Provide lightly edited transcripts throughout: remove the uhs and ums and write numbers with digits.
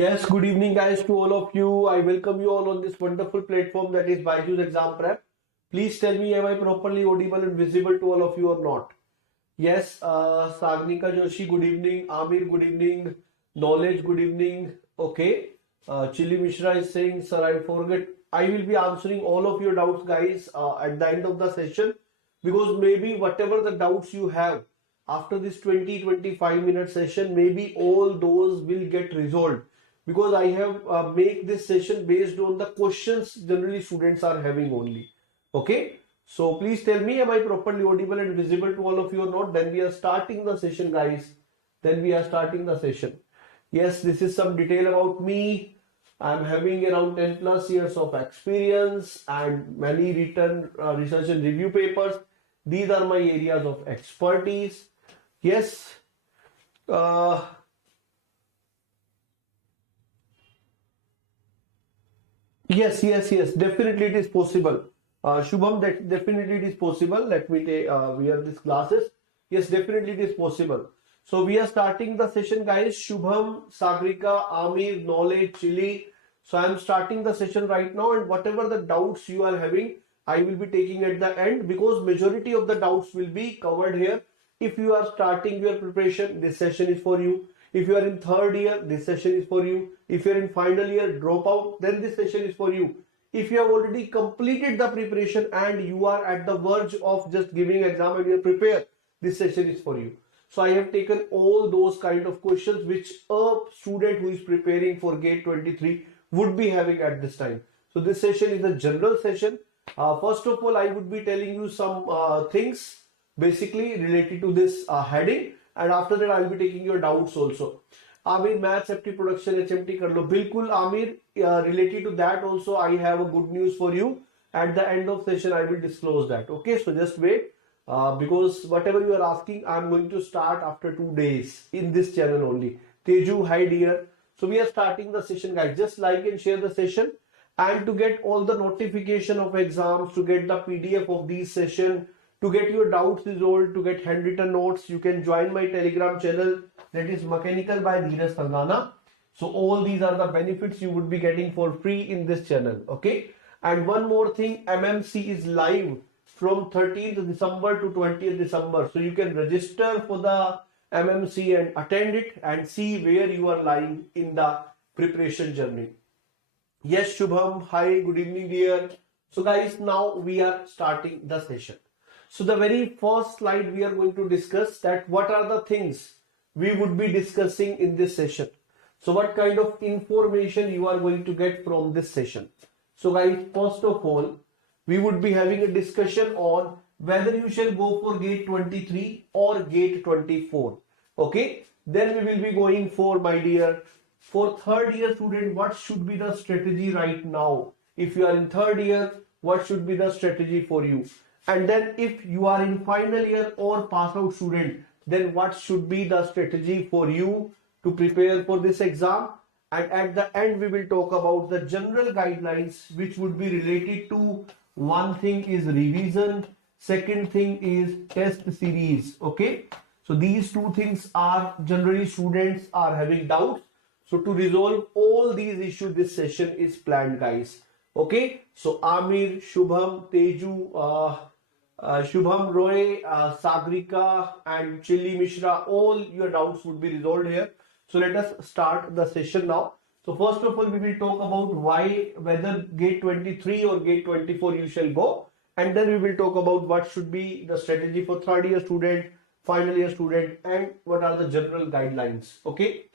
Yes, good evening, guys, to all of you. I welcome you all on this wonderful platform that is BYJU'S Exam Prep. Please tell me, am I properly audible and visible to all of you or not? Yes, Sagnika Joshi, good evening. Amir, good evening. Knowledge, good evening. Okay. Chili Mishra is saying, sir, I forget. I will be answering all of your doubts, guys, at the end of the session because maybe whatever the doubts you have after this 20-25 minute session, maybe all those will get resolved because I have make this session based on the questions generally students are having only. Okay. So please tell me, am I properly audible and visible to all of you or not? Then we are starting the session, guys. Then we are starting the session. Yes, this is some detail about me. I'm having around 10 plus years of experience and many written research and review papers. These are my areas of expertise. Yes. Yes, definitely it is possible. Shubham, that definitely it is possible. Let me take wear these glasses. Yes, definitely it is possible. So we are starting the session, guys. Shubham, Sagrika, Amir, Knowledge, Chili. So I am starting the session right now, and whatever the doubts you are having, I will be taking at the end because majority of the doubts will be covered here. If you are starting your preparation, this session is for you. If you are in third year, this session is for you. If you are in final year, drop out, then this session is for you. If you have already completed the preparation and you are at the verge of just giving exam and you are prepared, this session is for you. So I have taken all those kind of questions which a student who is preparing for GATE 23 would be having at this time. So this session is a general session. First of all, I would be telling you some things basically related to this heading, and after that I will be taking your doubts also. Amir, math safety production HMT kar lo. Bilkul Amir, related to that also I have a good news for you. At the end of session I will disclose that. Okay, so just wait. Because whatever you are asking, I am going to start after 2 days in this channel only. Teju, hi dear. So we are starting the session, guys. Just like and share the session, and to get all the notification of exams, to get the PDF of these session, to get your doubts resolved, to get handwritten notes, you can join my Telegram channel, that is Mechanical by Dheeraj Sardana. So all these are the benefits you would be getting for free in this channel. Okay. And one more thing, MMC is live from 13th December to 20th December. So you can register for the MMC and attend it and see where you are lying in the preparation journey. Yes, Shubham. Hi, good evening, dear. So guys, now we are starting the session. So the very first slide we are going to discuss that what are the things we would be discussing in this session. So what kind of information you are going to get from this session. So guys, first of all, we would be having a discussion on whether you shall go for GATE 23 or GATE 24. Okay. Then we will be going for, my dear, for third year student, what should be the strategy right now? If you are in third year, what should be the strategy for you? And then if you are in final year or pass out student, then what should be the strategy for you to prepare for this exam? And at the end, we will talk about the general guidelines which would be related to one thing is revision, second thing is test series. Okay. So these two things are generally students are having doubts. So to resolve all these issues, this session is planned, guys. Okay. So Amir, Shubham, Teju, Shubham Roy, Sagrika and Chili Mishra, all your doubts would be resolved here. So let us start the session now. So first of all, we will talk about why, whether GATE 23 or GATE 24 you shall go. And then we will talk about what should be the strategy for third year student, final year student, and what are the general guidelines. Okay.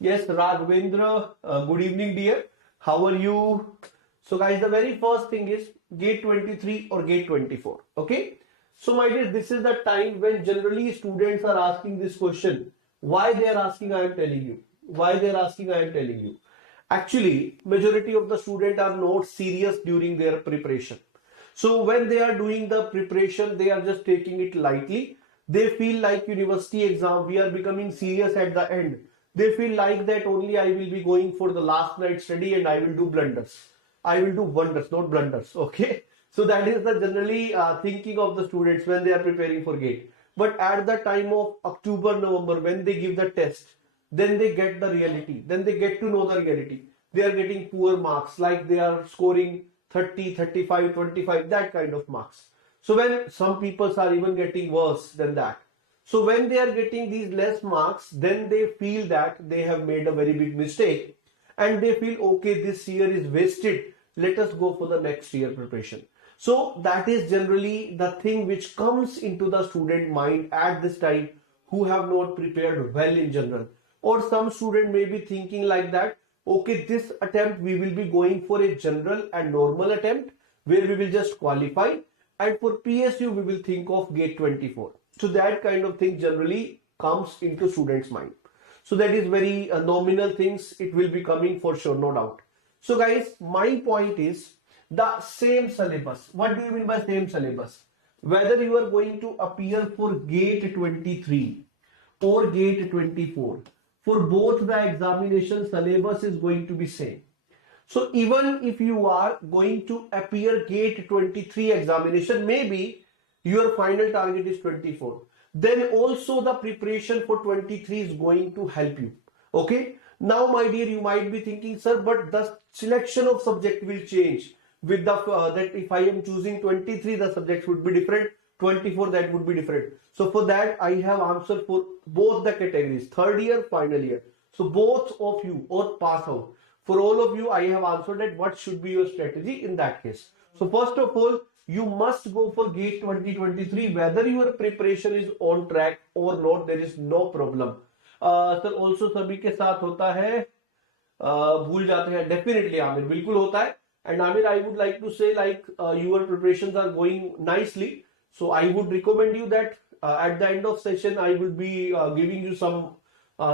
Yes, Raghavendra, good evening, dear. How are you? So guys, the very first thing is GATE 23 or GATE 24. Okay. So my dear, this is the time when generally students are asking this question. Why they are asking, I am telling you. Why they are asking, I am telling you. Actually, majority of the students are not serious during their preparation. So when they are doing the preparation, they are just taking it lightly. They feel like university exam, we are becoming serious at the end. They feel like that only I will be going for the last night study and I will do blunders. I will do wonders, not blunders. Okay. So that is the generally thinking of the students when they are preparing for GATE. But at the time of October, November, when they give the test, then they get the reality, then they get to know the reality. They are getting poor marks, like they are scoring 30, 35, 25, that kind of marks. So when some people are even getting worse than that. So when they are getting these less marks, then they feel that they have made a very big mistake and they feel, okay, this year is wasted. Let us go for the next year preparation. So that is generally the thing which comes into the student mind at this time who have not prepared well in general. Or some student may be thinking like that, okay, this attempt we will be going for a general and normal attempt where we will just qualify, and for PSU we will think of GATE 24. So that kind of thing generally comes into students' mind. So that is very nominal things. It will be coming for sure, no doubt. So guys, my point is the same syllabus. What do you mean by same syllabus? Whether you are going to appear for GATE 23 or GATE 24, for both the examination syllabus is going to be same. So even if you are going to appear GATE 23 examination, maybe your final target is 24, then also the preparation for 23 is going to help you. Okay. Now, my dear, you might be thinking, sir, but the selection of subject will change with the that if I am choosing 23, the subjects would be different. 24, that would be different. So for that, I have answer for both the categories, third year, final year. So both of you or pass out. For all of you, I have answered that what should be your strategy in that case. So first of all, you must go for GATE 2023, whether your preparation is on track or not, there is no problem. Sir also सभी के साथ होता है, भूल जाते हैं, definitely Aamir, बिल्कुल होता है. And Aamir, I would like to say like your preparations are going nicely, so I would recommend you that at the end of session I will be giving you some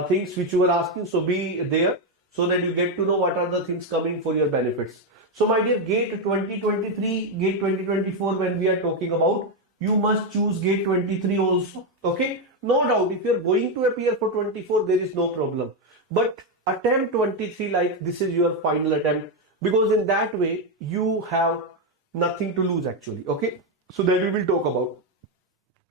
things which you were asking, so be there so that you get to know what are the things coming for your benefits. So my dear, GATE 2023, GATE 2024, when we are talking about, you must choose GATE 23 also. Okay, no doubt if you are going to appear for 24, there is no problem, but attempt 23 like this is your final attempt, because in that way you have nothing to lose actually. Okay, so that we will talk about,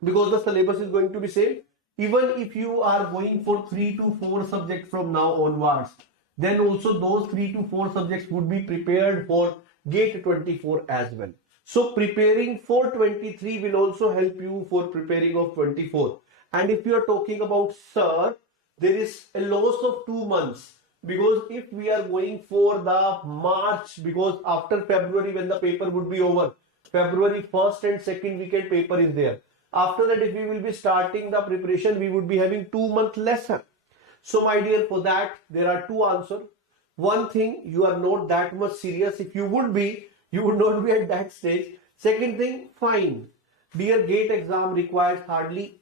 because the syllabus is going to be same. Even if you are going for 3 to 4 subjects from now onwards, then also those 3 to 4 subjects would be prepared for GATE 24 as well. So preparing for 23 will also help you for preparing of 24. And if you are talking about, sir, there is a loss of 2 months, because if we are going for the March, because after February when the paper would be over, February 1st and 2nd weekend paper is there. After that, if we will be starting the preparation, we would be having 2 month lesson. So my dear, for that there are two answers. One thing, you are not that much serious. If you would be, you would not be at that stage. Second thing, fine, dear, GATE exam requires hardly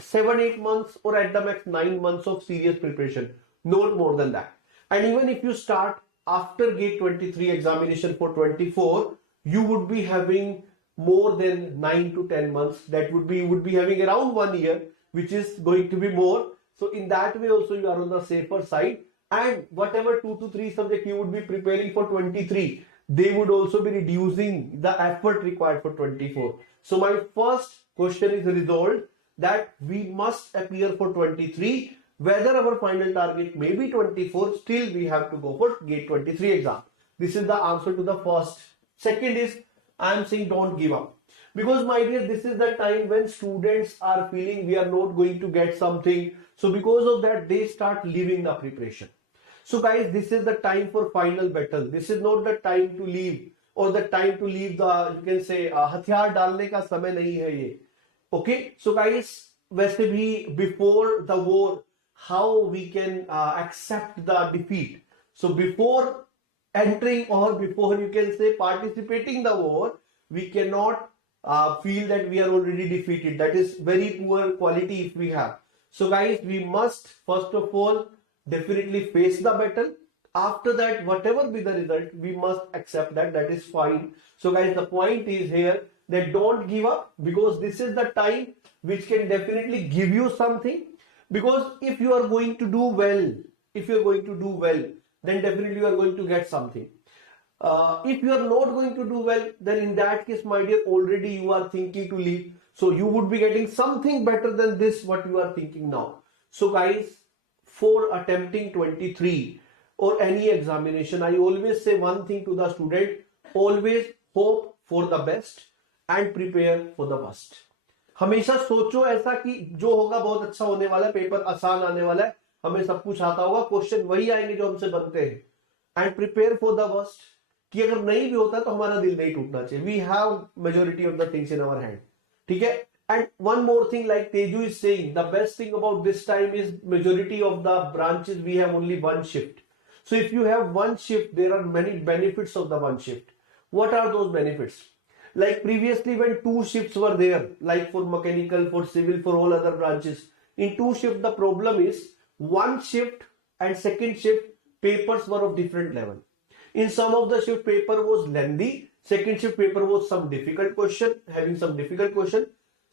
7-8 months or at the max 9 months of serious preparation, not more than that. And even if you start after GATE 23 examination for 24, you would be having more than 9 to 10 months. That would be, you would be having around 1 year, which is going to be more. So in that way also you are on the safer side, and whatever 2 to 3 subject you would be preparing for 23, they would also be reducing the effort required for 24. So my first question is resolved, that we must appear for 23. Whether our final target may be 24, still we have to go for GATE 23 exam. This is the answer to the first. Second is, I am saying don't give up, because my dear, this is the time when students are feeling we are not going to get something. So because of that, they start leaving the preparation. So guys, this is the time for final battle. This is not the time to leave, or the time to leave the, you can say, हथियार डालने का समय नहीं है ये. Okay, so guys, वैसे भी before the war, how we can accept the defeat. So before entering, or before you can say participating the war, we cannot feel that we are already defeated. That is very poor quality if we have. So guys, we must first of all definitely face the battle. After that, whatever be the result, we must accept that. That is fine. So guys, the point is here that don't give up, because this is the time which can definitely give you something. Because if you are going to do well, then definitely you are going to get something. If you are not going to do well, then in that case, my dear, already you are thinking to leave. So you would be getting something better than this, what you are thinking now. So guys, before attempting 23 or any examination, I always say one thing to the student: always hope for the best and prepare for the worst. हमेशा सोचो ऐसा कि जो होगा बहुत अच्छा होने वाला है, पेपर आसान आने वाला है, हमें सब कुछ आता होगा, क्वेश्चन वही आएंगे जो हमसे बनते हैं. And prepare for the worst, कि अगर नहीं भी होता तो हमारा दिल नहीं टूटना चाहिए. We have majority of the things in our hand. ठीक है. And one more thing, like Teju is saying, the best thing about this time is majority of the branches we have only one shift. So if you have one shift, there are many benefits of the one shift. What are those benefits? Like previously when two shifts were there, like for mechanical, for civil, for all other branches, in two shift the problem is one shift and second shift papers were of different level. In some of the shift paper was lengthy, second shift paper was some difficult question, having some difficult question.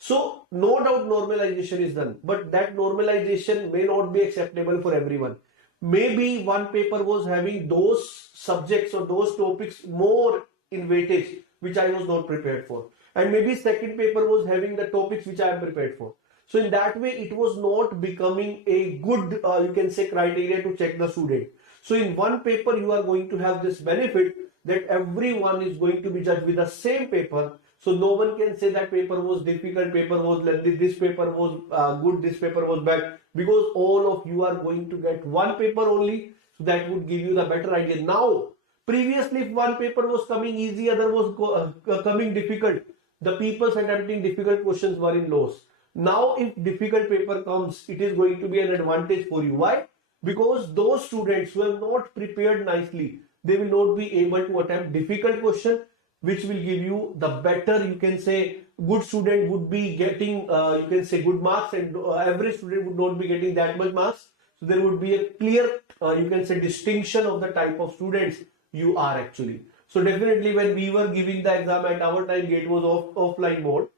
So no doubt normalization is done, but that normalization may not be acceptable for everyone. Maybe one paper was having those subjects or those topics more in weightage which I was not prepared for, and maybe second paper was having the topics which I am prepared for. So in that way it was not becoming a good you can say criteria to check the student. So in one paper you are going to have this benefit that everyone is going to be judged with the same paper. So no one can say that paper was difficult, paper was lengthy, this paper was good, this paper was bad, because all of you are going to get one paper only. So that would give you the better idea. Now, previously if one paper was coming easy, other was coming difficult, the people attempting difficult questions were in loss. Now if difficult paper comes, it is going to be an advantage for you. Why? Because those students who have not prepared nicely, they will not be able to attempt difficult question, which will give you the better, you can say, good student would be getting you can say good marks, and average student would not be getting that much marks. So there would be a clear you can say distinction of the type of students you are actually. So definitely when we were giving the exam at our time, GATE was offline mode.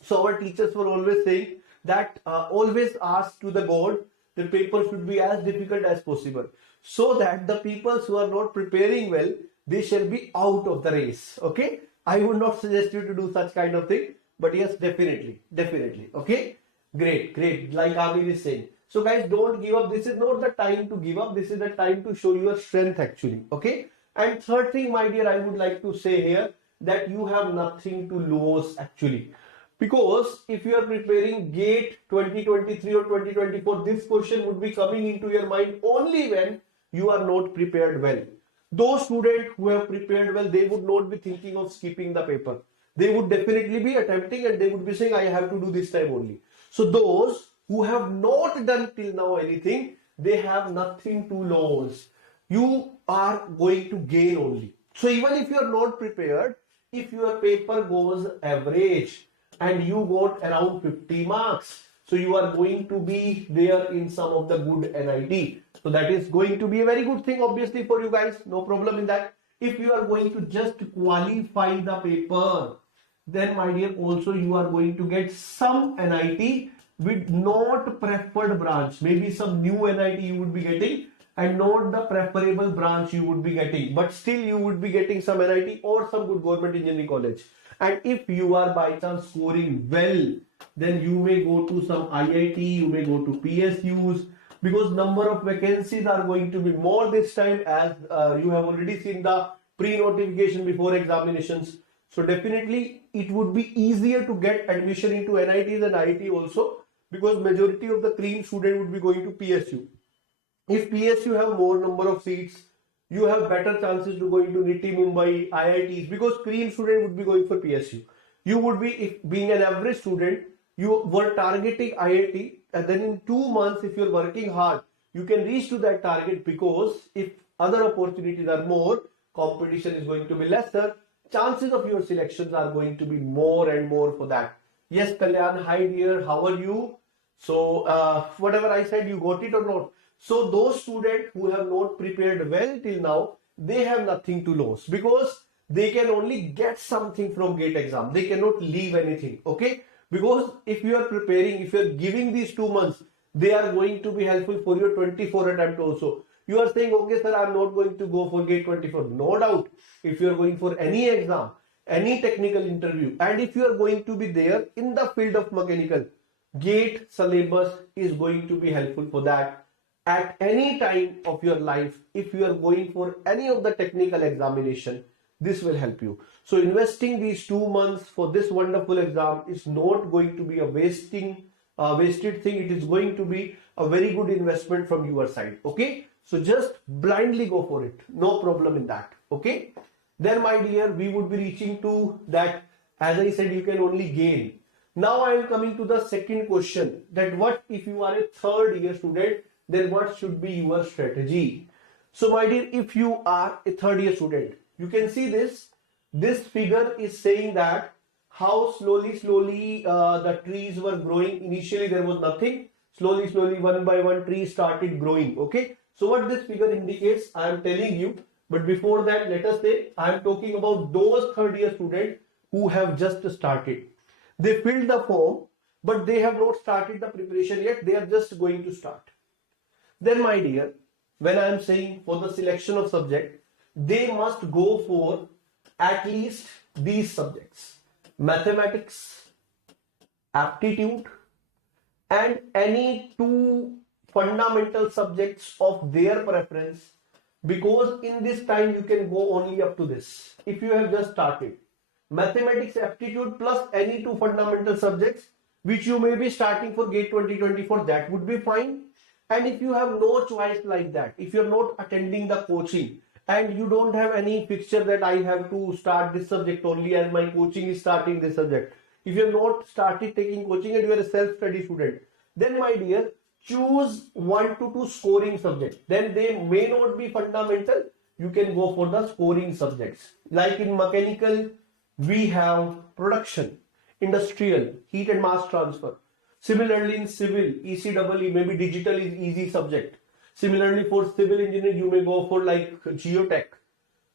So our teachers were always saying that always ask to the God the paper should be as difficult as possible, so that the people who are not preparing well, they shall be out of the race. Okay, I would not suggest you to do such kind of thing, but yes, definitely. Okay, great, like Amir is saying. So guys, don't give up. This is not the time to give up, this is the time to show your strength actually. Okay. And third thing, my dear, I would like to say here that you have nothing to lose actually, because if you are preparing GATE 2023 or 2024, this question would be coming into your mind only when you are not prepared well. Those students who have prepared well, they would not be thinking of skipping the paper. They would definitely be attempting, and they would be saying, I have to do this time only. So those who have not done till now anything, they have nothing to lose. You are going to gain only. So even if you are not prepared, if your paper goes average and you got around 50 marks, so you are going to be there in some of the good NIT. So that is going to be a very good thing obviously for you guys, no problem in that. If you are going to just qualify the paper, then my dear, also you are going to get some NIT with not preferred branch. Maybe some new NIT you would be getting and not the preferable branch you would be getting, but still you would be getting some NIT or some good government engineering college. And if you are by chance scoring well, then you may go to some IIT, you may go to PSUs, because number of vacancies are going to be more this time, as you have already seen the pre-notification before examinations. So definitely it would be easier to get admission into NITs and IIT also, because majority of the cream student would be going to PSU. If PSU have more number of seats, you have better chances to go into NITI, Mumbai, IITs, because cream student would be going for PSU. You would be, if being an average student, you were targeting IIT, and then in 2 months, if you're working hard, you can reach to that target, because if other opportunities are more, competition is going to be lesser, chances of your selections are going to be more and more for that. Yes, Kalyan, hi dear, how are you? So whatever I said, you got it or not? So those students who have not prepared well till now, they have nothing to lose, because they can only get something from GATE exam. They cannot leave anything. Okay. Because if you are preparing, if you are giving these 2 months, they are going to be helpful for your 24 attempt also. You are saying, okay sir, I am not going to go for GATE 24. No doubt, if you are going for any exam, any technical interview, and if you are going to be there in the field of mechanical, GATE syllabus is going to be helpful for that. at any time of your life, if you are going for any of the technical examination, this will help you. So investing these 2 months for this wonderful exam is not going to be a wasted thing. It is going to be a very good investment from your side. Okay, so just blindly go for it, no problem in that. Okay, then my dear, we would be reaching to that. As I said, you can only gain. Now I am coming to the second question, that what if you are a third year student, then what should be your strategy? So my dear, if you are a third year student, you can see this figure is saying that how slowly the trees were growing. Initially there was nothing, slowly one by one trees started growing. Okay, so what this figure indicates, I am telling you. But before that, let us say I am talking about those third year students who have just started. They filled the form, but they have not started the preparation yet. They are just going to start. Then my dear, when I am saying for the selection of subject, they must go for at least these subjects: mathematics, aptitude, and any 2 fundamental subjects of their preference, because in this time you can go only up to this. If you have just started, mathematics, aptitude plus any 2 fundamental subjects which you may be starting for GATE 2024, that would be fine. And if you have no choice like that, if you're not attending the coaching and you don't have any fixture that I have to start this subject only and my coaching is starting this subject, if you have not started taking coaching and you are a self-study student, then my dear, choose 1 to 2 scoring subjects. Then they may not be fundamental. You can go for the scoring subjects. Like in mechanical, we have production, industrial, heat and mass transfer. Similarly in civil, ECEE, maybe digital is easy subject. Similarly for civil engineering, you may go for like geotech,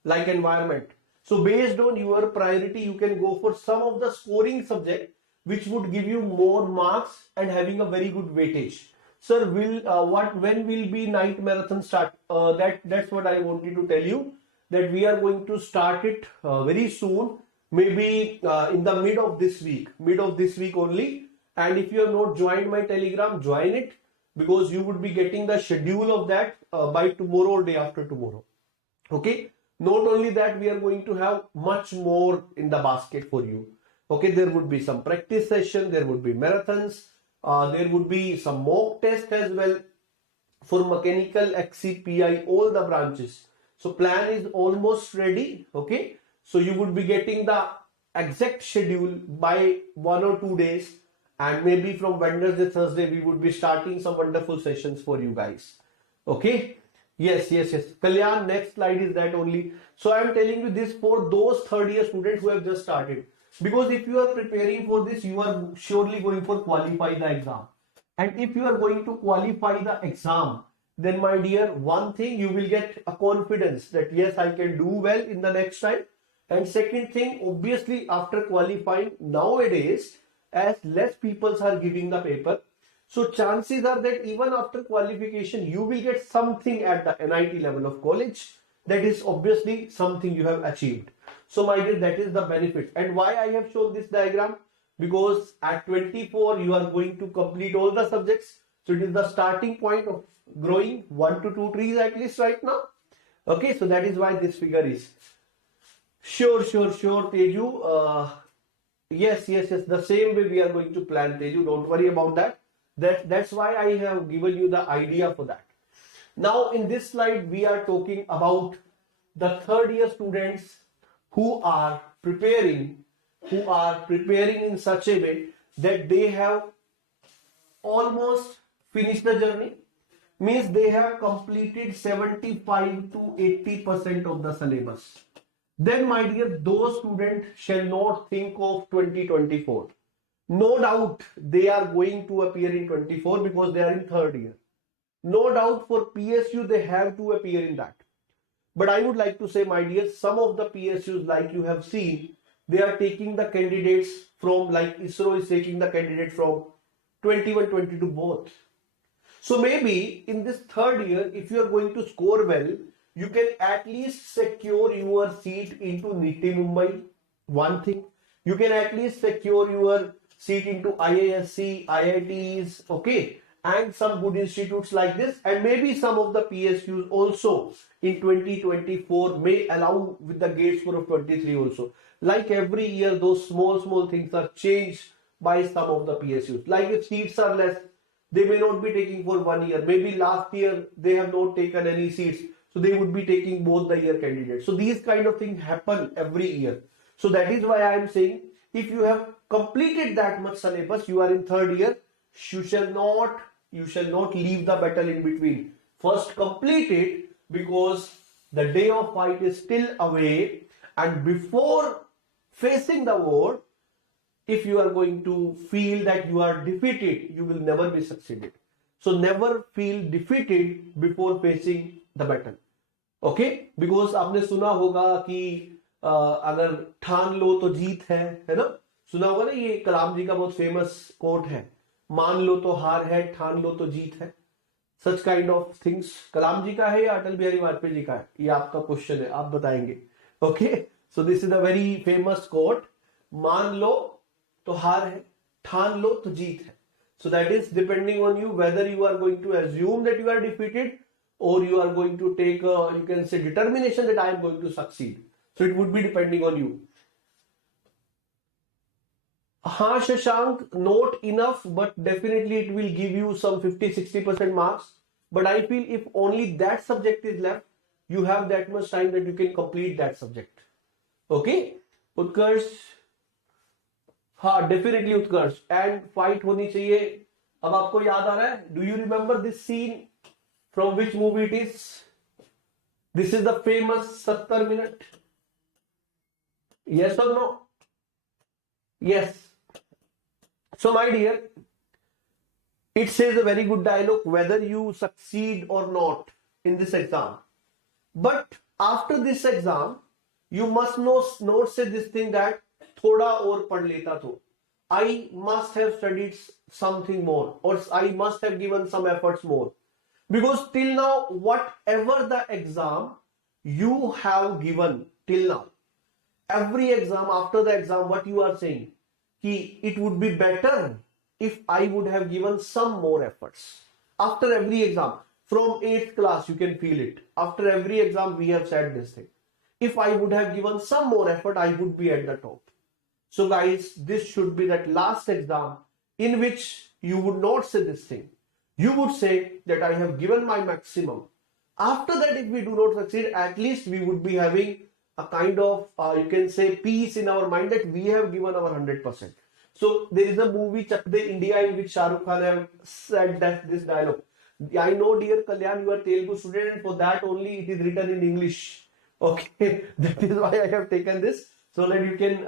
like environment. So based on your priority, you can go for some of the scoring subject which would give you more marks and having a very good weightage. Sir, when will be night marathon start? That's what I wanted to tell you, that we are going to start it very soon, maybe in the mid of this week only. And if you have not joined my Telegram, join it, because you would be getting the schedule of that by tomorrow or day after tomorrow. Okay, not only that, we are going to have much more in the basket for you. Okay, there would be some practice session, there would be marathons, there would be some mock test as well for mechanical, XCPI, all the branches. So plan is almost ready. Okay, so you would be getting the exact schedule by 1 or 2 days, and maybe from Wednesday, Thursday, we would be starting some wonderful sessions for you guys. Okay, yes. Kalyan, next slide is that only. So I am telling you this for those third year students who have just started, because if you are preparing for this, you are surely going for qualify the exam. And if you are going to qualify the exam, then my dear, one thing, you will get a confidence that yes, I can do well in the next time. And second thing, obviously after qualifying, nowadays as less people are giving the paper, so chances are that even after qualification you will get something at the NIT level of college. That is obviously something you have achieved. So my dear, that is the benefit. And why I have shown this diagram, because at 24 you are going to complete all the subjects. So it is the starting point of growing 1 to 2 trees at least right now. Okay, so that is why this figure is. Sure, Teju. Yes, the same way we are going to plan, Teju. Don't worry about that. That's why I have given you the idea for that. Now in this slide, we are talking about the third year students who are preparing in such a way that they have almost finished the journey. Means they have completed 75 to 80% of the syllabus. Then my dear, those students shall not think of 2024. No doubt they are going to appear in 24 because they are in third year. No doubt for PSU they have to appear in that. But I would like to say, my dear, some of the PSUs, like you have seen, they are taking the candidates from, like ISRO is taking the candidate from 21, 22 both. So maybe in this third year, if you are going to score well, you can at least secure your seat into NITI Mumbai. One thing, you can at least secure your seat into IISc, IITs, okay, and some good institutes like this, and maybe some of the PSUs also in 2024 may allow with the GATE score of 23 also. Like every year, those small things are changed by some of the PSUs. Like if seats are less, they may not be taking for 1 year. Maybe last year they have not taken any seats, so they would be taking both the year candidates. So these kind of things happen every year. So that is why I am saying, if you have completed that much syllabus, you are in third year, you shall not leave the battle in between. First complete it, because the day of fight is still away, and before facing the war, if you are going to feel that you are defeated, you will never be succeeded. So never feel defeated before facing the battle. Okay? Because आपने सुना होगा कि अगर ठान लो तो जीत है ना? सुना होगा ना, ये कलाम जी का बहुत फेमस कोट है, मान लो तो हार है, ठान लो तो जीत है. सच काइंड ऑफ थिंग्स कलाम जी का है या अटल बिहारी वाजपेयी जी का है, ये आपका क्वेश्चन है, आप बताएंगे. Okay, so this is a very famous quote. मान लो तो हार है, ठान लो तो जीत है. So that is depending on you whether you are going to assume that you are defeated, or you are going to take you can say determination that I am going to succeed. So it would be depending on you. हाँ Shashank, not enough, but definitely it will give you some 50-60% marks. But I feel if only that subject is left, you have that much time that you can complete that subject. Okay, उत्कर्ष, हाँ definitely Utkarsh. And fight होनी चाहिए. अब आपको याद आ रहा है, do you remember this scene from which movie it is? This is the famous 70 minute. Yes or no? Yes. So my dear, it says a very good dialogue, whether you succeed or not in this exam, but after this exam you must not say this thing that थोड़ा और पढ़ लेता तो I must have studied something more, or I must have given some efforts more, because till now whatever the exam you have given till now, every exam, after the exam what you are saying ki it would be better if I would have given some more efforts. After every exam from 8th class you can feel it. After every exam we have said this thing, if I would have given some more effort I would be at the top. So guys, this should be that last exam in which you would not say this thing. You would say that I have given my maximum. After that, if we do not succeed, at least we would be having a kind of, you can say, peace in our mind that we have given our 100%. So there is a movie, Chak De India, in which Shah Rukh Khan have said that this dialogue. I know, dear Kalyan, you are Telugu student, and for that only it is written in English. Okay, that is why I have taken this. So that you can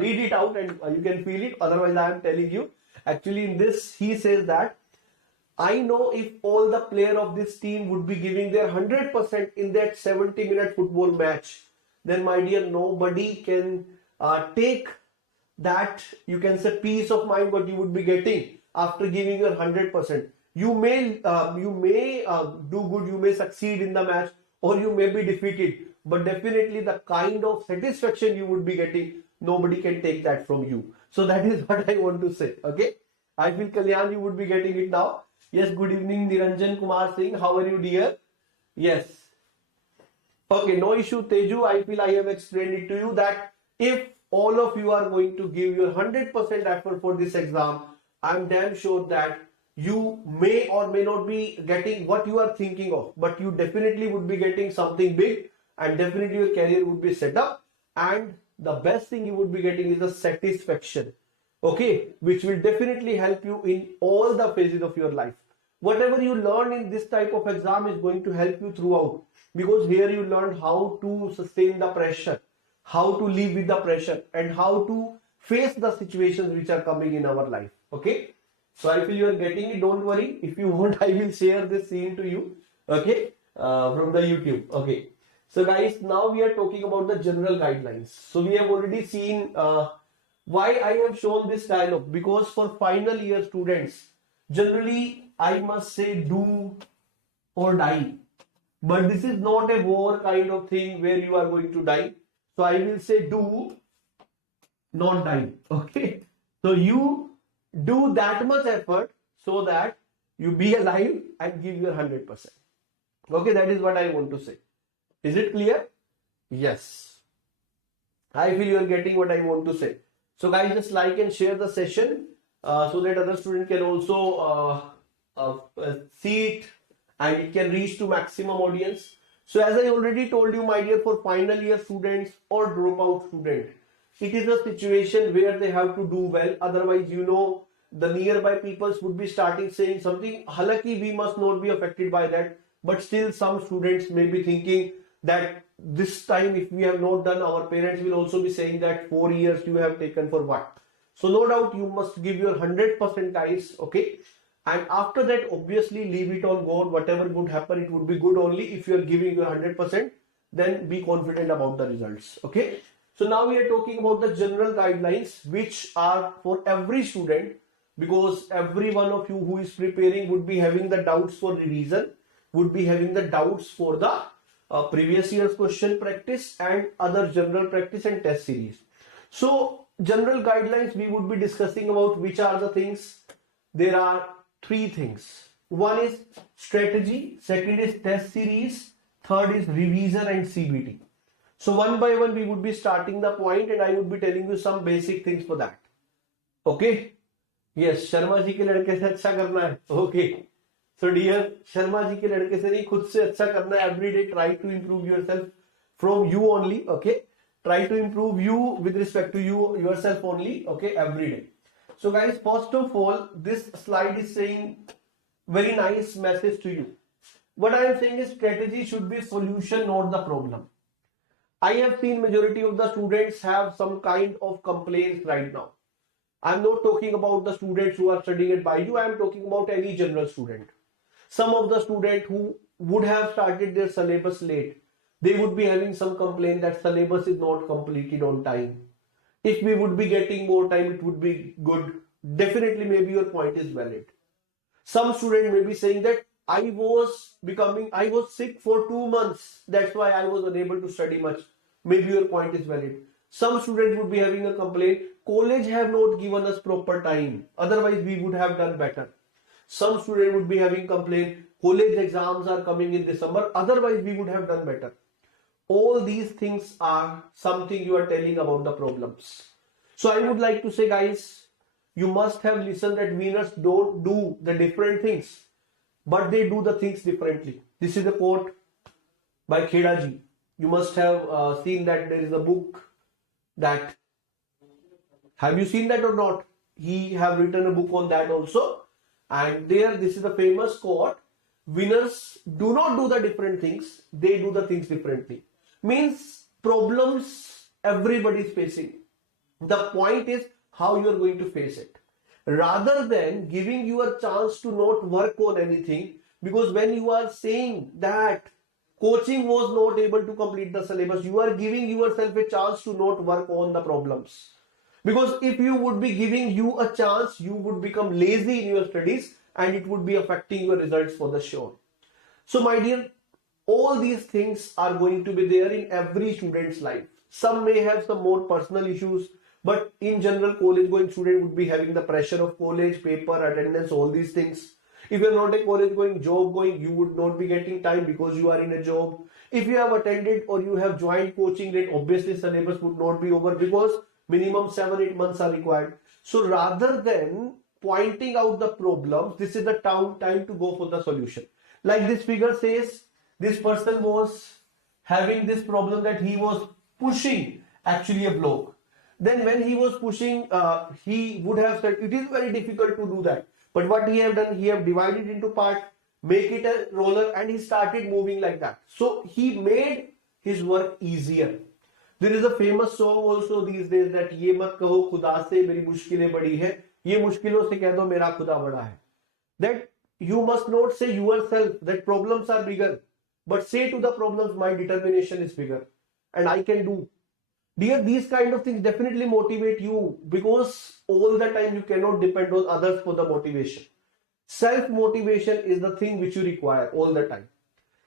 read it out and you can feel it. Otherwise, I am telling you. Actually, in this, he says that, I know if all the player of this team would be giving their 100% in that 70-minute football match, then my dear, nobody can take that, you can say, peace of mind what you would be getting after giving your 100%. You may do good, you may succeed in the match, or you may be defeated. But definitely the kind of satisfaction you would be getting, nobody can take that from you. So that is what I want to say. Okay, I feel Kalyan you would be getting it now. Yes, good evening Niranjan Kumar Singh, how are you dear? Yes, okay, no issue Teju. I feel I have explained it to you that if all of you are going to give your 100% effort for this exam, I am damn sure that you may or may not be getting what you are thinking of, but you definitely would be getting something big. And definitely your career would be set up, and the best thing you would be getting is the satisfaction, okay, which will definitely help you in all the phases of your life. Whatever you learn in this type of exam is going to help you throughout, because here you learn how to sustain the pressure, how to live with the pressure, and how to face the situations which are coming in our life. Okay, so I feel you are getting it. Don't worry, if you want I will share this scene to you, okay, from the YouTube. Okay, so guys, now we are talking about the general guidelines. So we have already seen why I have shown this dialogue, because for final year students, generally I must say do or die. But this is not a war kind of thing where you are going to die. So I will say do, not die. Okay. So you do that much effort so that You be alive and give your 100%. Okay, that is what I want to say. Is it clear? Yes. I feel you are getting what I want to say. So guys, just like and share the session so that other students can also see it and it can reach to maximum audience. So as I already told you, my dear, for final year students or dropout student, it is a situation where they have to do well. Otherwise, you know, the nearby peoples would be starting saying something. Halaki, we must not be affected by that. But still some students may be thinking that this time if we have not done, our parents will also be saying that 4 years you have taken for what. So no doubt you must give your 100% guys, okay? And after that, obviously leave it on God. Whatever would happen, it would be good only if you are giving your 100%. Then be confident about the results, okay? So now we are talking about the general guidelines which are for every student, because every one of you who is preparing would be having the doubts for revision, would be having the doubts for the previous year's question practice and other general practice and test series. So general guidelines we would be discussing about which are the things. There are 3 things. One is strategy, second is test series, third is revision and CBT. So one by one we would be starting the point and I would be telling you some basic things for that. Okay? Yes, Sharma ji के लड़के से अच्छा करना है. Okay. So dear, Sharma ji के लड़के से नहीं, खुद से अच्छा करना है. Every day try to improve yourself from you only. Okay. Try to improve you with respect to you yourself only. Okay, every day. So guys, first of all, this slide is saying very nice message to you. What I am saying is strategy should be solution, not the problem. I have seen majority of the students have some kind of complaints right now. I'm not talking about the students who are studying at BYJU. I am talking about any general student. Some of the students who would have started their syllabus late, they would be having some complaint that syllabus is not completed on time. If we would be getting more time, it would be good. Definitely, maybe your point is valid. Some student may be saying that I was sick for 2 months. That's why I was unable to study much. Maybe your point is valid. Some students would be having a complaint. College have not given us proper time. Otherwise, we would have done better. Some student would be having complaint. College exams are coming in December. Otherwise, we would have done better. All these things are something you are telling about the problems. So I would like to say, guys, you must have listened that winners don't do the different things, but they do the things differently. This is a quote by Kheda ji. You must have seen that there is a book that, have you seen that or not? He have written a book on that also. And there, this is a famous quote. Winners do not do the different things. They do the things differently. Means problems everybody is facing. The point is how you are going to face it. Rather than giving you a chance to not work on anything, because when you are saying that coaching was not able to complete the syllabus, you are giving yourself a chance to not work on the problems. Because if you would be giving you a chance, you would become lazy in your studies and it would be affecting your results for the sure. So my dear, all these things are going to be there in every student's life. Some may have some more personal issues, but in general, college going student would be having the pressure of college, paper, attendance, all these things. If you are not a college going, job going, you would not be getting time because you are in a job. If you have attended or you have joined coaching, then obviously syllabus would not be over because minimum 7-8 months are required. So rather than pointing out the problems, this is the time to go for the solution. Like this figure says, this person was having this problem that he was pushing actually a block. Then when he was pushing, he would have said it is very difficult to do that. But what he have done, he have divided into part, make it a roller, and he started moving like that. So he made his work easier. There is a famous song also these days that ये मत कहो खुदा से मेरी मुश्किलें बड़ी है, ये मुश्किलों से कह दो मेरा खुदा बड़ा है. That you must not say yourself that problems are bigger, but say to the problems my determination is bigger and I can do. Dear, these kind of things definitely motivate you because all the time you cannot depend on others for the motivation. Self-motivation is the thing which you require all the time.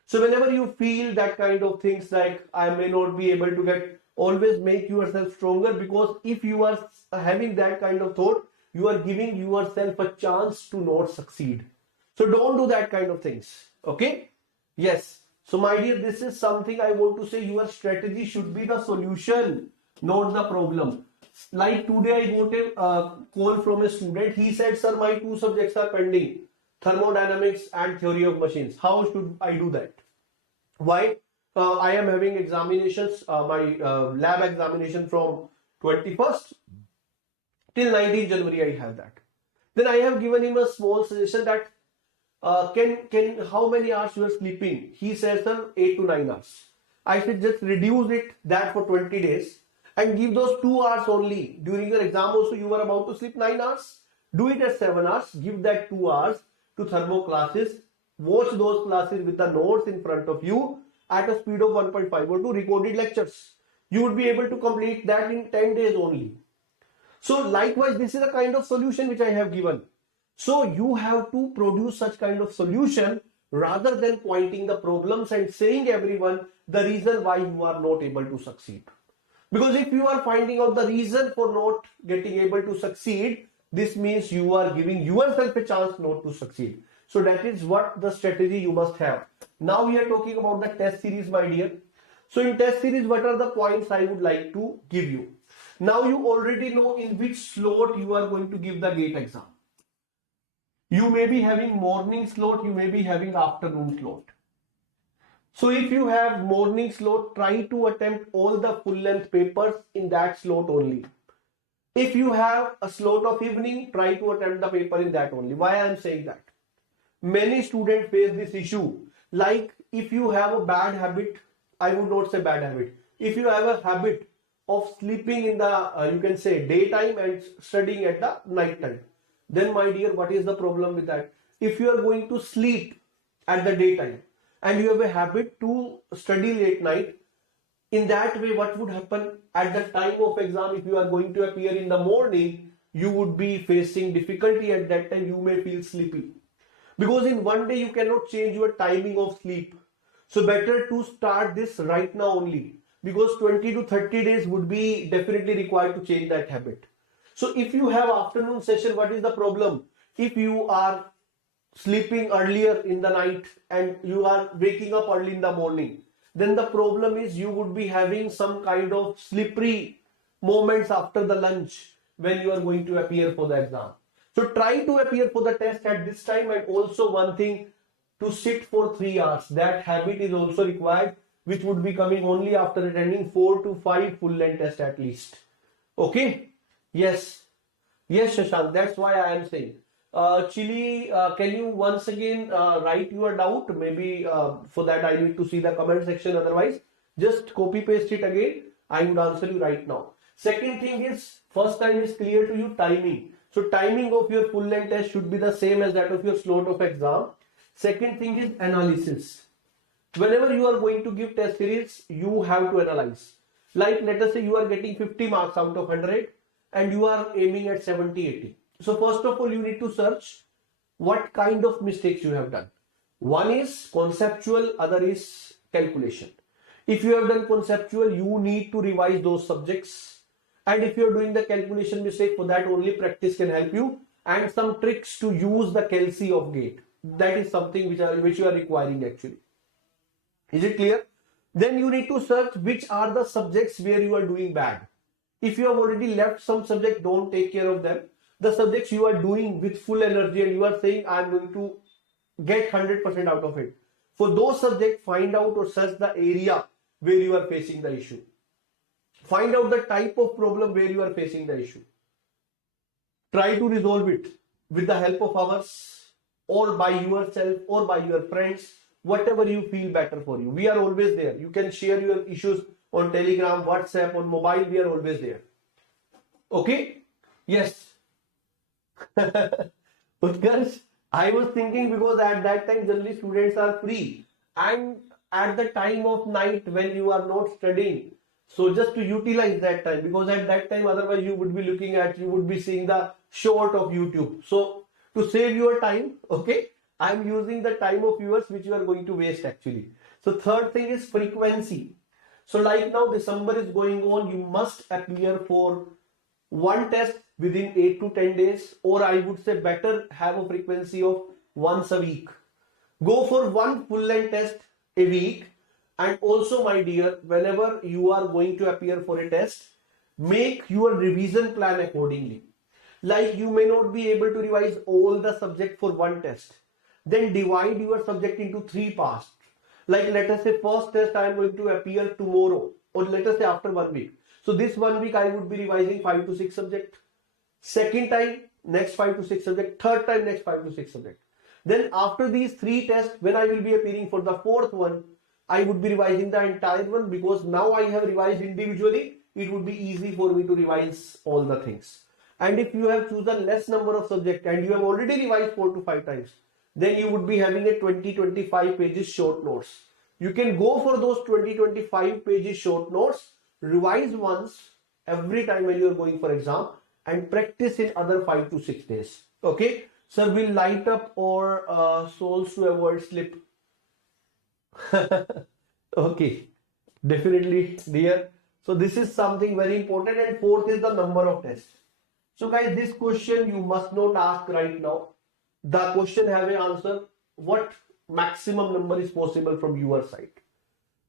So whenever you feel that kind of things like I may not be able to get, always make yourself stronger, because if you are having that kind of thought, you are giving yourself a chance to not succeed. So don't do that kind of things. Okay. Yes. So my dear, this is something I want to say. Your strategy should be the solution, not the problem. Like today I got a call from a student. He said, sir, my 2 subjects are pending, thermodynamics and theory of machines. How should I do that? Why? I am having examinations, my lab examination from 21st till 19th January. I have that. Then I have given him a small suggestion that can how many hours you are sleeping? He says, sir, 8 to 9 hours. I should just reduce it that for 20 days and give those 2 hours only. During your exam also you are about to sleep 9 hours. Do it at 7 hours. Give that 2 hours to thermo classes. Watch those classes with the notes in front of you at a speed of 1.5 or 2 recorded lectures. You would be able to complete that in 10 days only. So likewise, this is a kind of solution which I have given. So you have to produce such kind of solution rather than pointing the problems and saying everyone the reason why you are not able to succeed. Because if you are finding out the reason for not getting able to succeed, this means you are giving yourself a chance not to succeed. So that is what the strategy you must have. Now we are talking about the test series, my dear. So in test series, what are the points I would like to give you? Now you already know in which slot you are going to give the GATE exam. You may be having morning slot, you may be having afternoon slot. So if you have morning slot, try to attempt all the full length papers in that slot only. If you have a slot of evening, try to attempt the paper in that only. Why I am saying that? Many students face this issue. Like if you have a bad habit, I would not say bad habit. If you have a habit of sleeping in the, you can say daytime and studying at the night time, then my dear, what is the problem with that? If you are going to sleep at the daytime and you have a habit to study late night, in that way, what would happen at the time of exam? If you are going to appear in the morning, you would be facing difficulty at that time. You may feel sleepy. Because in one day, you cannot change your timing of sleep. So better to start this right now only. Because 20 to 30 days would be definitely required to change that habit. So if you have afternoon session, what is the problem? If you are sleeping earlier in the night and you are waking up early in the morning, then the problem is you would be having some kind of slippery moments after the lunch when you are going to appear for the exam. So try to appear for the test at this time, and also one thing, to sit for 3 hours. That habit is also required, which would be coming only after attending 4 to 5 full length tests at least. Okay? Yes. Yes, Shashank. That's why I am saying. Chili, can you once again write your doubt? Maybe for that I need to see the comment section. Otherwise, just copy paste it again. I would answer you right now. Second thing is, first time is clear to you, timing. So timing of your full length test should be the same as that of your slot of exam. Second thing is analysis. Whenever you are going to give test series, you have to analyze. Like let us say you are getting 50 marks out of 100 and you are aiming at 70, 80. So first of all, you need to search what kind of mistakes you have done. One is conceptual, other is calculation. If you have done conceptual, you need to revise those subjects. And if you are doing the calculation mistake, for that only practice can help you. And some tricks to use the calci of GATE. That is something which you are requiring actually. Is it clear? Then you need to search which are the subjects where you are doing bad. If you have already left some subject, don't take care of them. The subjects you are doing with full energy and you are saying, I am going to get 100% out of it. For those subjects, find out or search the area where you are facing the issue. Find out the type of problem where you are facing the issue. Try to resolve it with the help of others or by yourself or by your friends, whatever you feel better for you. We are always there. You can share your issues on Telegram, WhatsApp, on mobile. We are always there. Okay? Yes. Utkarsh, I was thinking because at that time generally students are free and at the time of night when you are not studying. So just to utilize that time, because at that time otherwise you would be seeing the short of YouTube. So to save your time, okay, I am using the time of yours which you are going to waste actually. So third thing is frequency. So like now December is going on, you must appear for one test within 8 to 10 days, or I would say better have a frequency of once a week. Go for one full length test a week. And also, my dear, whenever you are going to appear for a test, make your revision plan accordingly. Like, you may not be able to revise all the subject for one test. Then divide your subject into 3 parts. Like, let us say first test I am going to appear tomorrow, or let us say after 1 week. So this 1 week I would be revising 5 to 6 subject. Second time, next 5 to 6 subject. Third time, next 5 to 6 subject. Then after these 3 tests, when I will be appearing for the 4th one, I would be revising the entire one, because now I have revised individually. It would be easy for me to revise all the things. And if you have chosen less number of subjects and you have already revised 4 to 5 times, then you would be having a 20-25 pages short notes. You can go for those 20-25 pages short notes, revise once every time when you are going for exam, and practice in other 5 to 6 days. Okay, sir, will light up or souls to avoid slip? Okay, definitely, dear. So this is something very important. And 4th is the number of tests. So guys, this question you must not ask right now. The question have an answer. What maximum number is possible from your side?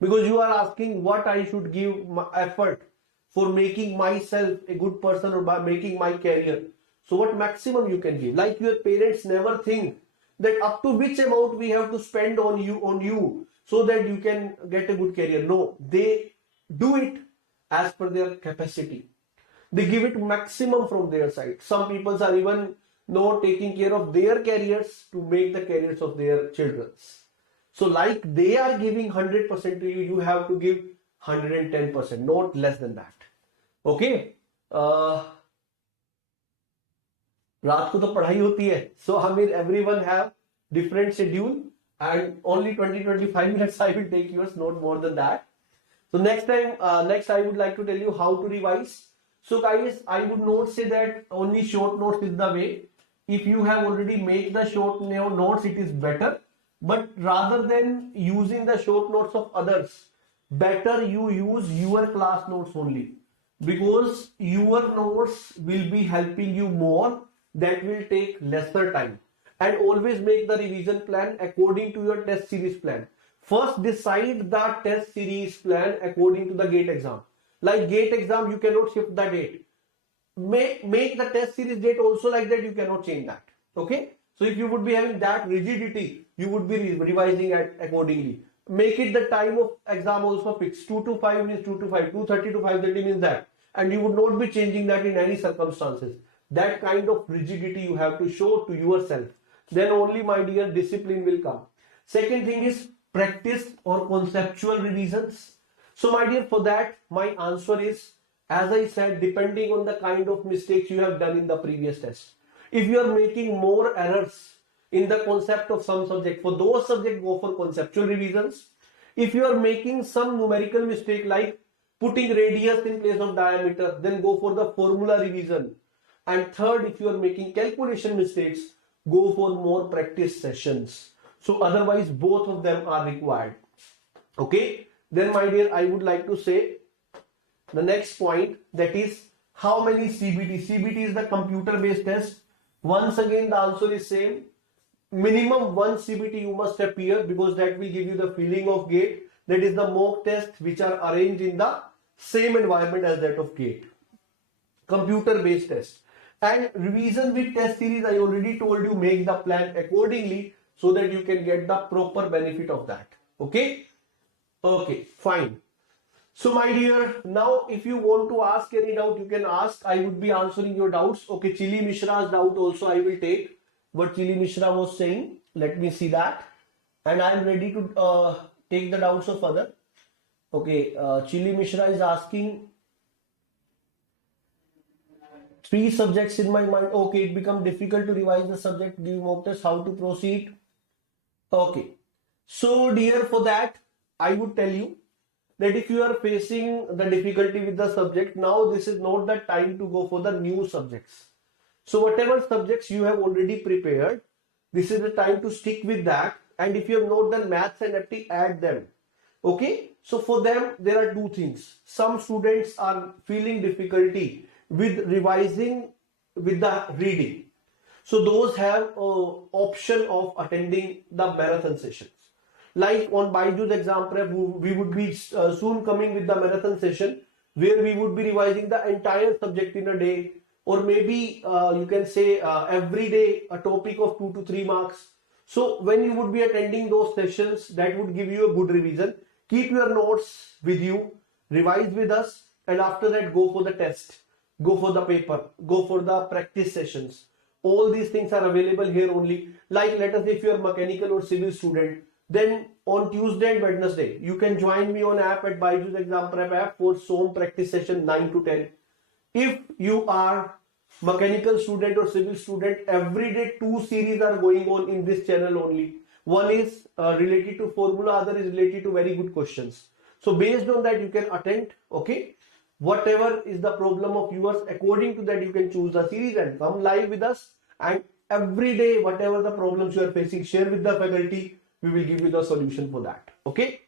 Because you are asking what I should give my effort for making myself a good person, or by making my career. So what maximum you can give? Like, your parents never think that up to which amount we have to spend on you so that you can get a good career. No, they do it as per their capacity. They give it maximum from their side. Some people are even not taking care of their careers to make the careers of their children. So like they are giving 100% to you, you have to give 110%, not less than that. Okay. रात को तो पढ़ाई होती है. So I mean, everyone have different schedule, and only 20-25 minutes I will take yours, not more than that. So next I would like to tell you how to revise. So guys, I would not say that only short notes is the way. If you have already made the short notes, it is better. But rather than using the short notes of others, better you use your class notes only. Because your notes will be helping you more. That will take lesser time. And always make the revision plan according to your test series plan. First, decide the test series plan according to the GATE exam. Like GATE exam, you cannot shift the date. Make the test series date also like that, you cannot change that. Okay? So if you would be having that rigidity, you would be revising accordingly. Make it the time of exam also fixed. 2 to 5 means 2 to 5. 2:30 to 5:30 means that. And you would not be changing that in any circumstances. That kind of rigidity you have to show to yourself. Then only, my dear, discipline will come. Second thing is practice or conceptual revisions. So my dear, for that, my answer is, as I said, depending on the kind of mistakes you have done in the previous test. If you are making more errors in the concept of some subject, for those subjects, go for conceptual revisions. If you are making some numerical mistake like putting radius in place of diameter, then go for the formula revision. And third, if you are making calculation mistakes, go for more practice sessions. So otherwise, both of them are required. Okay. Then, my dear, I would like to say the next point, that is how many CBT. CBT is the computer-based test. Once again, the answer is same. Minimum 1 CBT you must appear, because that will give you the feeling of GATE. That is the mock tests which are arranged in the same environment as that of GATE. Computer-based test. And revision with test series, I already told you, make the plan accordingly so that you can get the proper benefit of that. Okay? Okay, fine. So my dear, now if you want to ask any doubt, you can ask. I would be answering your doubts. Okay, Chili Mishra's doubt also I will take. What Chili Mishra was saying, let me see that. And I am ready to take the doubts of other. Okay, Chili Mishra is asking, 3 subjects in my mind. Okay, it becomes difficult to revise the subject, give mock test, how to proceed. Okay, so dear, for that I would tell you that if you are facing the difficulty with the subject, now this is not the time to go for the new subjects. So whatever subjects you have already prepared, this is the time to stick with that. And if you have not done maths and FT, add them. Okay, so for them there are 2 things. Some students are feeling difficulty with revising with the reading. So those have option of attending the marathon sessions. Like on BYJU'S Exam Prep, we would be soon coming with the marathon session where we would be revising the entire subject in a day, or maybe you can say every day a topic of 2 to 3 marks. So when you would be attending those sessions, that would give you a good revision. Keep your notes with you, revise with us, and after that go for the test, go for the paper, go for the practice sessions. All these things are available here only. Like let us say if you are mechanical or civil student, then on Tuesday and Wednesday, you can join me on app at BYJU'S Exam Prep app for SOM practice session 9 to 10. If you are mechanical student or civil student, every day 2 series are going on in this channel only. One is related to formula, other is related to very good questions. So based on that you can attend, okay? Whatever is the problem of yours, according to that you can choose the series and come live with us. And every day, whatever the problems you are facing, share with the faculty. We will give you the solution for that. Okay.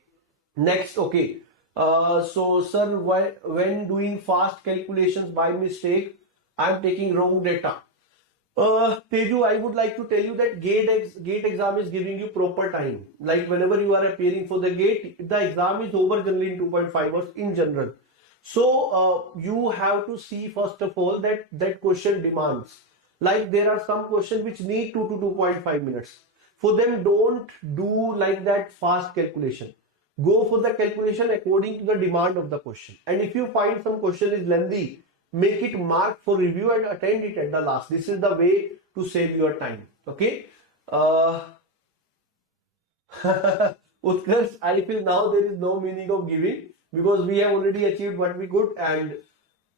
Next, okay. So sir, when doing fast calculations by mistake, I am taking wrong data. Teju, I would like to tell you that GATE exam is giving you proper time. Like whenever you are appearing for the GATE, the exam is over generally in 2.5 hours in general. So you have to see first of all that question demands. Like there are some questions which need 2 to 2.5 minutes. For them, don't do like that fast calculation. Go for the calculation according to the demand of the question. And if you find some question is lengthy, make it mark for review and attend it at the last. This is the way to save your time. Okay. Utkarsh, I feel now there is no meaning of giving because we have already achieved what we could, and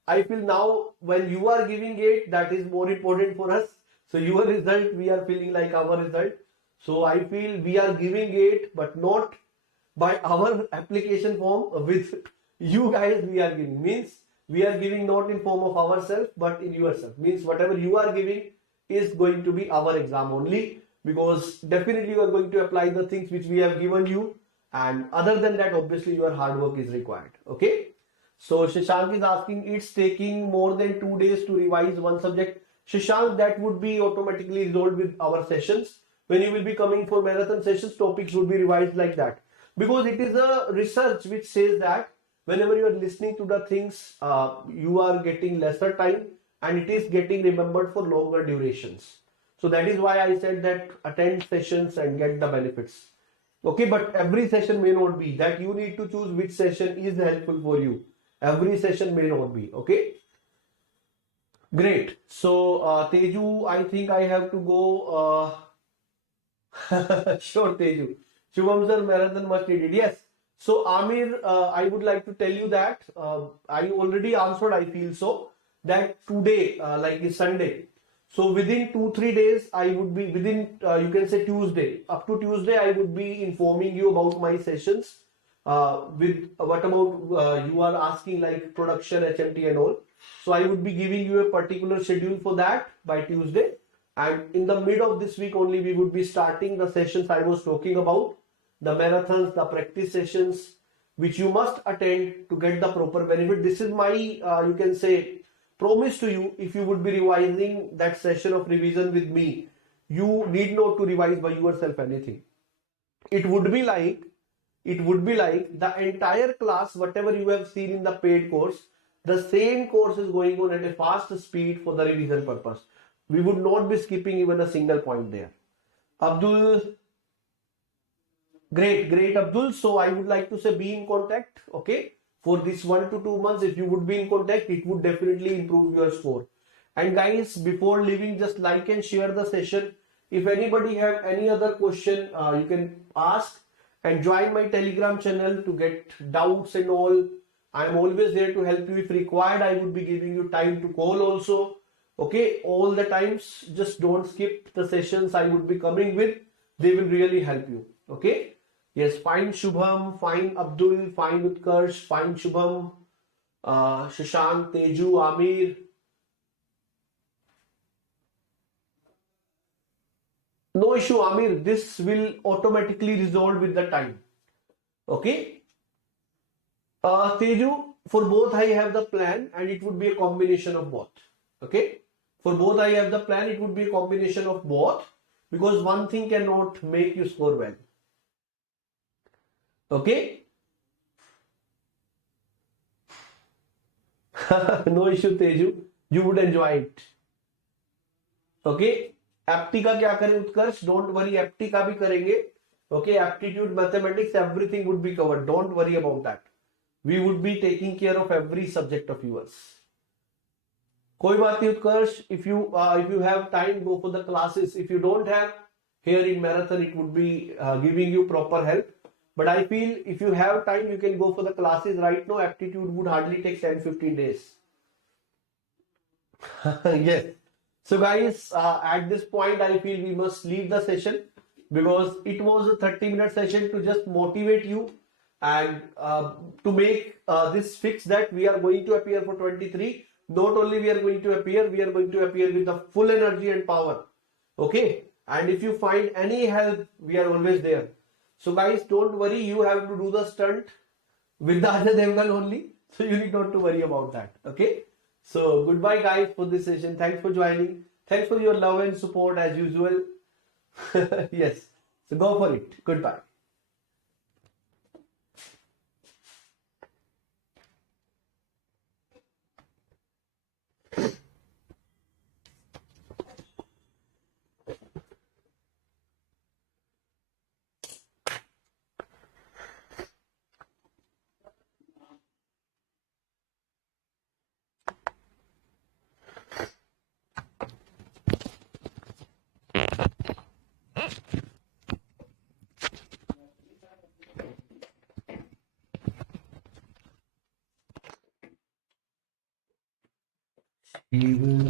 I feel now when you are giving it, that is more important for us. So your result, we are feeling like our result. So I feel we are giving it, but not by our application form. With you guys we are giving, means we are giving not in form of ourselves but in yourself. Means whatever you are giving is going to be our exam only, because definitely you are going to apply the things which we have given you, and other than that obviously your hard work is required. Okay. So Shashank is asking, it's taking more than 2 days to revise one subject. Shashank, that would be automatically resolved with our sessions. When you will be coming for marathon sessions, topics would be revised like that. Because it is a research which says that whenever you are listening to the things, you are getting lesser time and it is getting remembered for longer durations. So that is why I said that attend sessions and get the benefits. Okay, but every session may not be. That you need to choose which session is helpful for you. Every session may not be. Okay. Great. So Teju, I think I have to go. Sure, Teju. Shubham sir, marathon much needed. Yes. So Amir, I would like to tell you that I already answered. I feel so that today, like is Sunday. So within 2-3 days, I would be within you can say Tuesday. Up to Tuesday, I would be informing you about my sessions. With what about you are asking like production, HMT and all. So I would be giving you a particular schedule for that by Tuesday. And in the mid of this week only, we would be starting the sessions I was talking about, the marathons, the practice sessions, which you must attend to get the proper benefit. This is my, you can say, promise to you. If you would be revising that session of revision with me, you need not to revise by yourself anything. It would be like the entire class, whatever you have seen in the paid course, the same course is going on at a fast speed for the revision purpose. We would not be skipping even a single point there. Abdul, great Abdul. So I would like to say be in contact. Okay. For this 1 to 2 months, if you would be in contact, it would definitely improve your score. And guys, before leaving, just like and share the session. If anybody have any other question, you can ask and join my Telegram channel to get doubts and all. I am always there to help you. If required, I would be giving you time to call also. Okay, all the times, just don't skip the sessions I would be coming with. They will really help you. Okay. Yes, fine Shubham, fine Abdul, fine Utkarsh, fine Shubham, Shashank, Teju, Amir. No issue, Amir. This will automatically resolve with the time. Okay. Teju, for both I have the plan and it would be a combination of both. Okay. For both I have the plan. It would be a combination of both, because one thing cannot make you score well. Okay. No issue Teju, you would enjoy it. Okay. एप्टी का क्या करें उत्कर्ष? Don't worry, एप्टी का भी करेंगे. Okay, aptitude, mathematics, everything would be covered. Don't worry about that. We would be taking care of every subject of yours. कोई बात नहीं उत्कर्ष. If you have time, go for the classes. If you don't have, here in marathon it would be giving you proper help. But I feel if you have time, you can go for the classes right now. Aptitude would hardly take 10-15 days. Yes. So guys, at this point, I feel we must leave the session, because it was a 30-minute session to just motivate you and to make this fix that we are going to appear for 23. Not only we are going to appear, we are going to appear with the full energy and power. Okay. And if you find any help, we are always there. So guys, don't worry. You have to do the stunt with the Ajay Devgan only. So you need not to worry about that. Okay. So goodbye guys for this session. Thanks for joining. Thanks for your love and support as usual. Yes. So go for it. Goodbye. Even